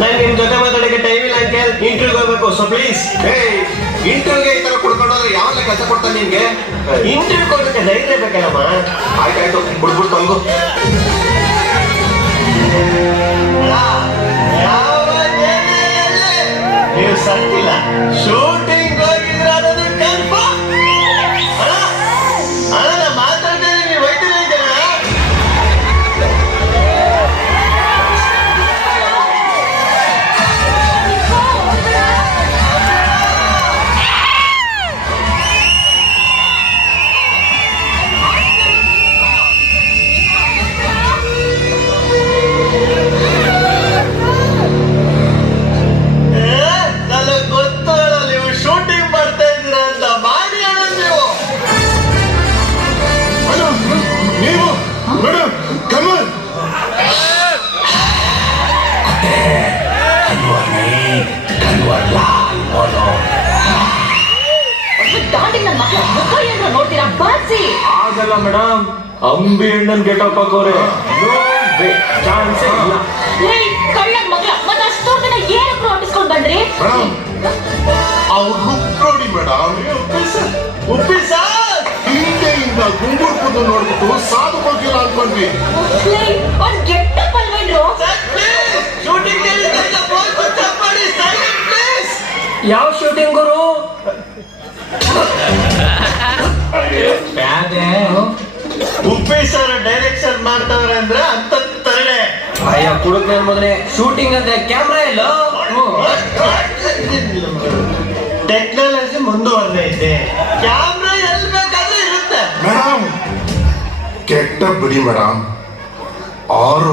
ನಾನು ನಿಮ್ ಜೊತೆ ಮಾತಾಡಕ್ಕೆ ಟೈಮ್ ಇಲ್ಲ ಅಂಕಲ್, ಇಂಟರ್ವ್ಯೂಗೆ ಹೋಗ್ಬೇಕು. So please. ಇಂಟರ್ವ್ಯೂಗೆ ಈ ತರ ಕುಡ್ಕೊಂಡೋದ್ರೆ ಯಾವಲ್ಲ ಕೆಲಸ ಕೊಡ್ತಾನೆ ನಿಮ್ಗೆ? ಇಂಟರ್ವ್ಯೂ ಕೊಡೋದಕ್ಕೆ ಧೈರ್ಯ ಬೇಕಲ್ಲಮ್ಮ. ಆಯ್ತಾಯ್ತು, ಬಿಡ್ಬಿಟ್ಟು ತಂಗು. ನೀವು ಸತ್ತಿಲ್ಲ, ಶೂಟಿಂಗ್ ಹೋಗಿದ್ರ ಅನ್ನೋದು ಕನ್ಫರ್ಮ್. ಅಣ್ಣ ಮಾತಾಡ್ತಾ ನೀವು ಹೋಯ್ತಿಲ್ಲ ಇದೆಯಲ್ಲ. ಆಗಲ್ಲ ಮೇಡಮ್, ಅಂಬಿ ಅಣ್ಣನ್ ಗೆಟಪ್ ಹಾಕೋರೆ ಚಾನ್ಸೇ ಇಲ್ಲ. ಕಳ್ಳನ್ ಮಗಳ ಮತ್ತೆ ಅಷ್ಟೊಂದು ದಿನ ಏನಕ್ಕೆ ಹೊಟ್ಟಿಸ್ಕೊಂಡ್ ಬಂದ್ರಿ? ಅವ್ರು ನೋಡಿ ಮೇಡಮ್, ಹಿಂದೆಯಿಂದ ಗುಂಗುರ್ಕುದು ನೋಡ್ಬಿಟ್ಟು ಸಾಧು ಹೋಗಿಲ್ಲ ಅನ್ಕೊಂಡ್ವಿ. ಒಂದ್ ಗೆಟ್ಟಪ್ ಅಲ್ವೇನ್ರು? ಯಾವ ಶೂಟಿಂಗ್ ಗುರು? ಉಪ್ಪಿ ಸರ್ ಡೈರೆಕ್ಷನ್ ಮಾಡ್ತಾವ್ರೆ ಅಂದ್ರೆ ಅಂತ ತರಲೆ. ಅಯ್ಯ ಕುಡುಕ್ ನನ್ ಮಗನೆ, ಶೂಟಿಂಗ್ ಅಂದ್ರೆ ಕ್ಯಾಮ್ರಾ ಇಲ್ಲ. ಟೆಕ್ನಾಲಜಿ ಮುಂದುವರೆದೈತೆ, ಕ್ಯಾಮ್ರಾ ಎಲ್ಲಿ ಬೇಕಾದ್ರೂ ಇರುತ್ತೆ. ಮೇಡಮ್ ಕೆಟ್ಟ ಬಿಡಿ ಮೇಡಮ್, 6